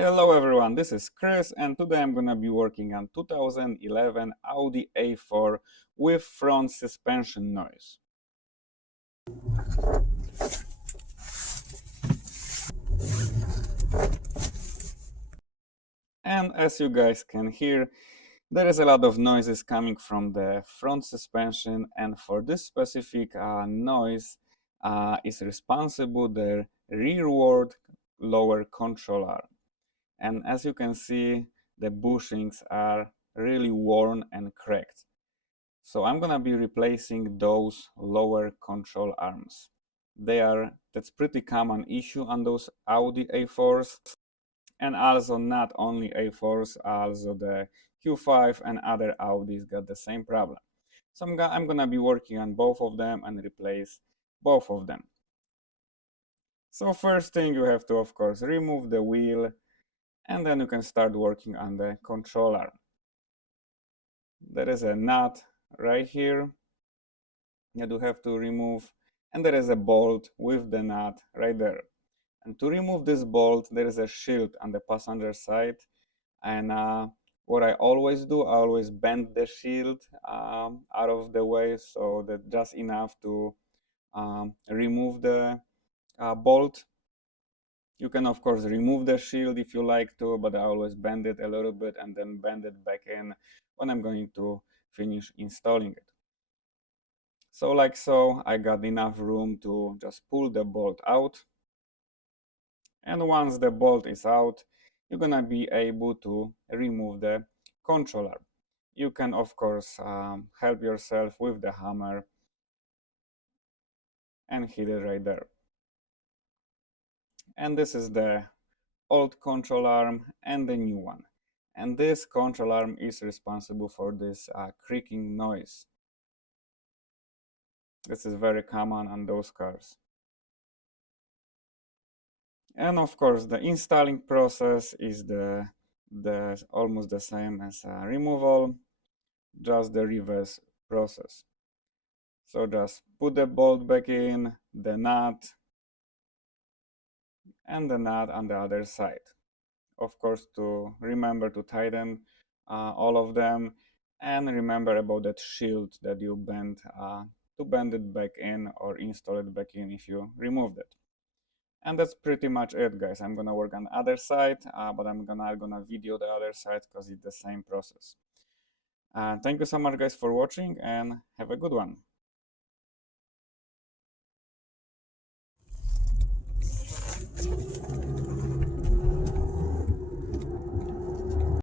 Hello everyone, this is Chris and today I'm gonna be working on 2011 Audi A4 with front suspension noise. And as you guys can hear, there is a lot of noises coming from the front suspension, and for this specific noise is responsible the rearward lower control arm. And as you can see, the bushings are really worn and cracked. So I'm gonna be replacing those lower control arms. That's pretty common issue on those Audi A4s, and also not only A4s, also the Q5 and other Audis got the same problem. So I'm gonna be working on both of them and replace both of them. So first thing, you have to of course remove the wheel, and then you can start working on the control arm. There is a nut right here that you have to remove, and there is a bolt with the nut right there. And to remove this bolt, there is a shield on the passenger side, and what I always do, I always bend the shield out of the way, so that just enough to remove the bolt. You can of course remove the shield if you like to, but I always bend it a little bit and then bend it back in when I'm going to finish installing it. So like so, I got enough room to just pull the bolt out. And once the bolt is out, you're gonna be able to remove the controller. You can of course help yourself with the hammer and hit it right there. And this is the old control arm and the new one. And this control arm is responsible for this creaking noise. This is very common on those cars. And of course, the installing process is the almost the same as removal, just the reverse process. So just put the bolt back in, the nut, and the nut on the other side. Of course, to remember to tighten all of them, and remember about that shield that you bend to bend it back in or install it back in if you removed it. And that's pretty much it, guys. I'm gonna work on the other side, but I'm not gonna video the other side because it's the same process. Thank you so much, guys, for watching, and have a good one.